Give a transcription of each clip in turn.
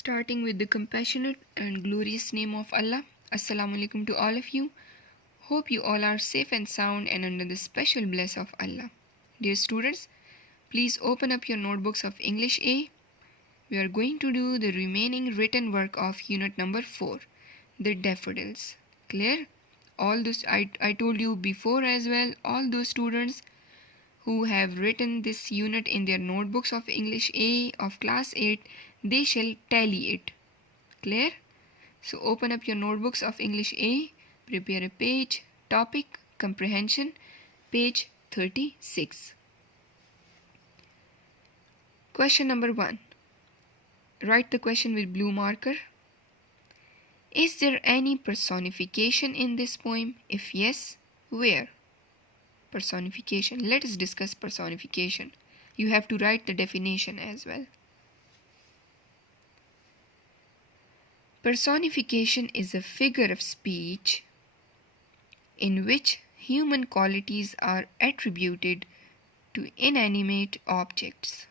Starting with the compassionate and glorious name of Allah. Assalamu alaikum to all of you. Hope you all are safe and sound and under the special bless of Allah. Dear students, please open up your notebooks of English A. We are going to do the remaining written work of unit number 4, the daffodils. Clear? All those I told you before as well, all those students who have written this unit in their notebooks of English A of class 8, they shall tally it. Clear? So open up your notebooks of English A, prepare a page, topic, comprehension, page 36. Question number 1. Write the question with blue marker. Is there any personification in this poem? If yes, where? Personification. Let us discuss personification. You have to write the definition as well. Personification is a figure of speech in which human qualities are attributed to inanimate objects.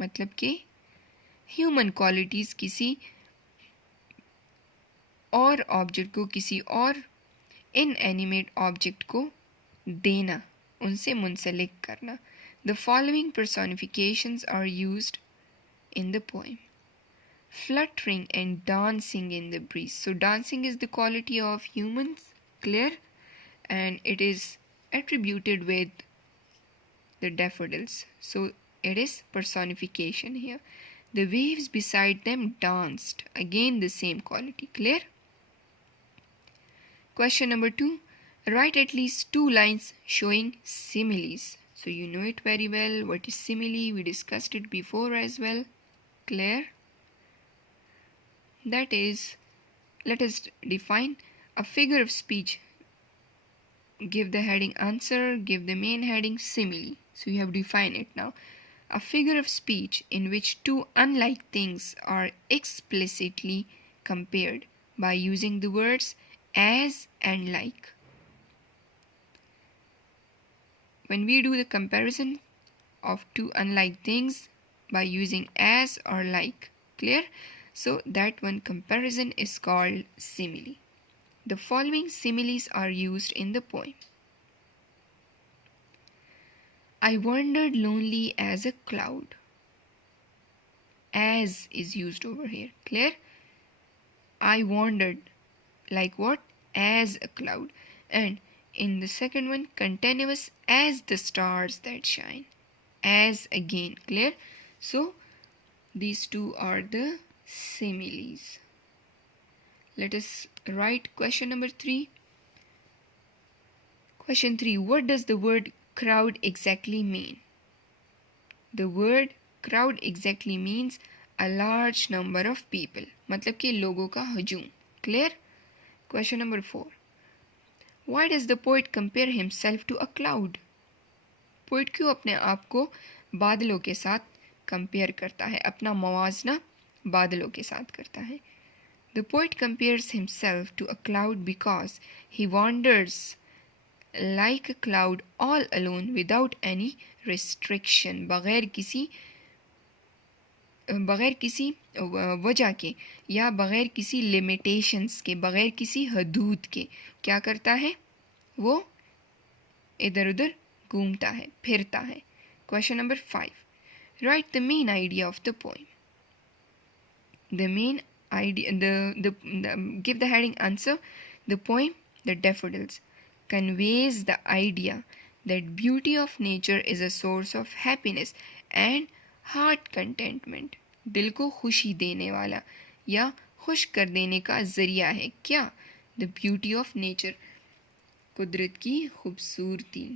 मतलब कि human qualities किसी और object को किसी और inanimate object को देना, उनसे मुंसलिक करना. The following personifications are used in the poem. Fluttering and dancing in the breeze. So dancing is the quality of humans, clear? And it is attributed with the daffodils. So it is personification here. The waves beside them danced. Again the same quality, clear? Question number 2. Write at least 2 lines showing similes. So you know it very well. What is simile? We discussed it before as well. Clear? That is, let us define a figure of speech. Give the heading answer, give the main heading simile. So you have defined it now. A figure of speech in which 2 unlike things are explicitly compared by using the words as and like. When we do the comparison of 2 unlike things by using as or like, clear? So that one comparison is called simile. The following similes are used in the poem. I wandered lonely as a cloud. As is used over here. Clear? I wandered like what? As a cloud. And in the second one, continuous as the stars that shine. As again. Clear? So these 2 are the similes. Let us write question number 3. Question 3. What does the word crowd exactly mean? The word crowd exactly means a large number of people. मतलब कि लोगों का हजूम. Clear? Question number 4. Why does the poet compare himself to a cloud? Poet क्यों अपने आप को बादलों के साथ compare करता है? अपना मवाजना बादलों के साथ करता है. The poet compares himself to a cloud because he wanders like a cloud all alone without any restriction. बगैर किसी वजह के या बगैर किसी limitations के, बगैर किसी हदूद के क्या करता है? वो इधर उधर घूमता है, फिरता है. Question number 5. Write the main idea of the poem. The main idea, give the heading answer. The poem, The Daffodils, conveys the idea that beauty of nature is a source of happiness and heart contentment. दिल को खुशी देने वाला या खुश कर देने का जरिया है. क्या? The beauty of nature. कुदरत की खूबसूरती.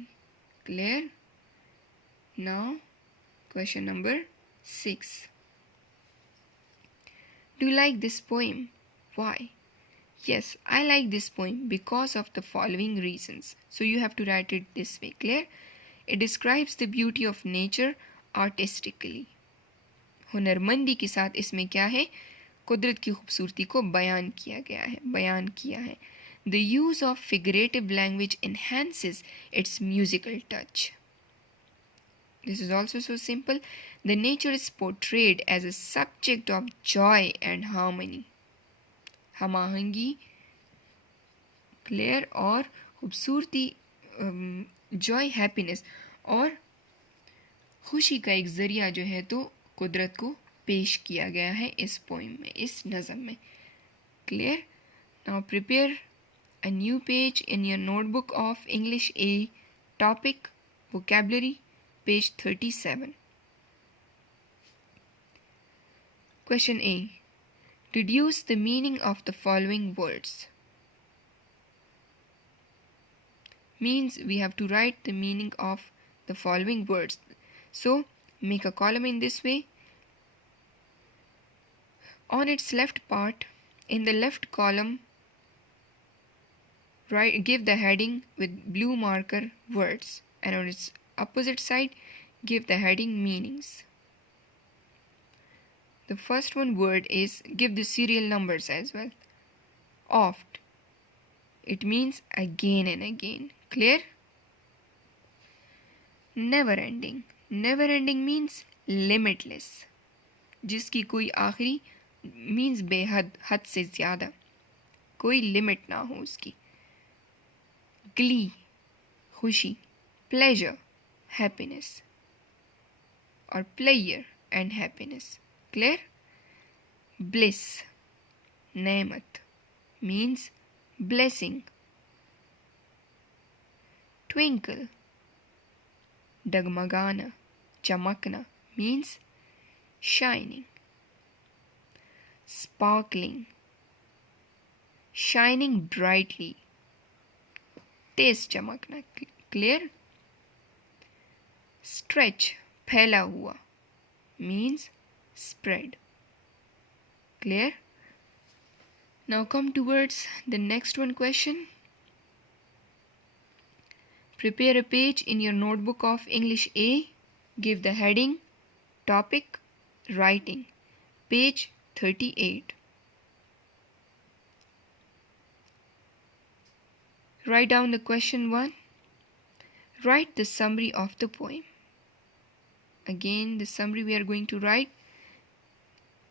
Clear? Now, question number 6. Do you like this poem? Why? Yes, I like this poem because of the following reasons. So you have to write it this way. Clear? It describes the beauty of nature artistically. हुनरमंदी के साथ इसमें क्या है? कुदरत की खूबसूरती को बयान किया है. The use of figurative language enhances its musical touch. This is also so simple. The nature is portrayed as a subject of joy and harmony. हमाहंगी, क्लियर और खूबसूरती, जॉय, हैप्पीनेस और खुशी का एक ज़रिया जो है तो कुदरत को पेश किया गया है इस पोइम में, इस नज़म में. Clear. Now prepare a new page in your notebook of English A, topic vocabulary, page 37. Question A. Deduce the meaning of the following words. Means we have to write the meaning of the following words. So make a column in this way. On its left part, in the left column, give the heading with blue marker words, and on its opposite side give the heading meanings. The first one word is, give the serial numbers as well. Oft, it means again and again. Clear? Never ending. Never ending means limitless, जिसकी कोई आखिरी means बेहद, हद से ज़्यादा, कोई limit ना हो उसकी. Glee, खुशी. Pleasure, happiness. और pleasure and happiness. Clear? Bliss, नेमत, means blessing. Twinkle, डगमगाना, चमकना, means shining. Sparkling, shining brightly, तेज चमकना. Clear? Stretch, फैला हुआ, means spread. Clear? Now come towards the next one question. Prepare a page in your notebook of English A. Give the heading, topic, writing. Page 38. Write down the question 1. Write the summary of the poem. Again, the summary we are going to write.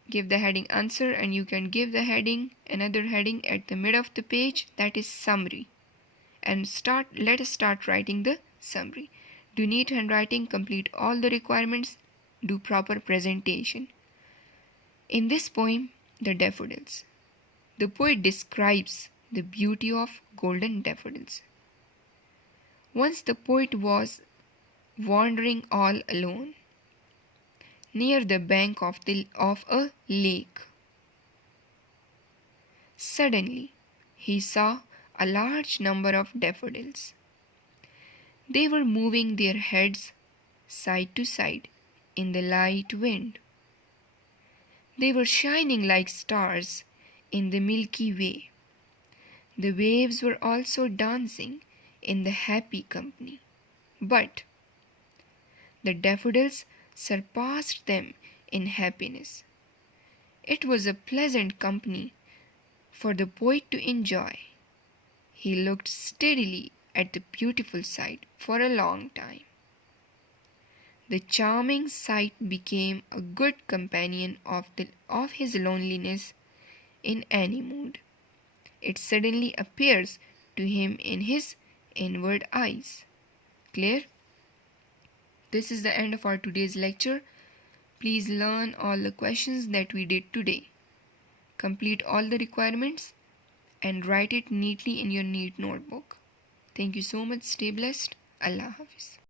Give the heading answer, and you can give the heading, another heading at the mid of the page, that is summary. And let us start writing the summary. Do neat handwriting, complete all the requirements, do proper presentation. In this poem, The Daffodils, the poet describes the beauty of golden daffodils. Once the poet was wandering all alone near the bank of a lake. Suddenly, he saw a large number of daffodils. They were moving their heads side to side in the light wind. They were shining like stars in the Milky Way. The waves were also dancing in the happy company. But the daffodils surpassed them in happiness. It was a pleasant company for the poet to enjoy. He looked steadily at the beautiful sight for a long time. The charming sight became a good companion of his loneliness in any mood. It suddenly appears to him in his inward eyes. Clear? This is the end of our today's lecture. Please learn all the questions that we did today. Complete all the requirements and write it neatly in your neat notebook. Thank you so much. Stay blessed. Allah Hafiz.